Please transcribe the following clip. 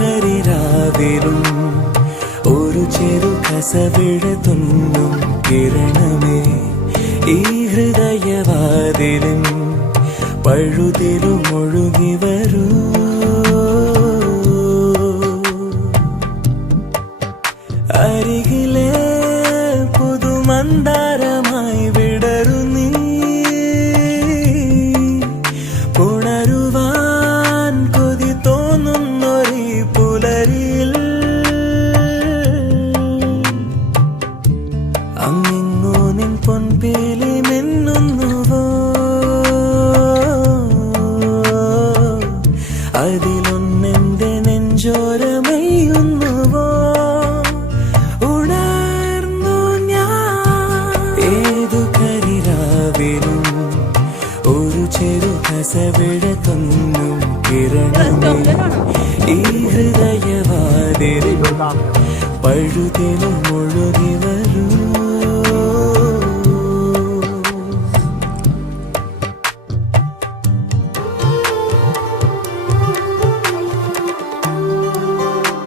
കരിരാവിലും ഒരു ചെറു കസവിട തുന്നും കിരണമേ ഈ ഹൃദയവാതിലും പഴുതിലും ഒഴുകി വരൂ അരികിലെ പുതുമന്ദാരമായി വിടരു നീ പുണരുവാൻ കൊതി തോന്നുന്നൊരു പുലരിയിൽ അങ്ങിങ്ങോ നിൻ പൊൻപേലി മിന്നുന്നുവോ അതിലൊന്നെന്റെ നെഞ്ചോരമയുന്നുവോ ഒരു ചെറു കസവിട തൊന്നും കിരണമേ ഈ ഹൃദയവാതിൽ പഴുതിലും ഒഴുകി വരൂ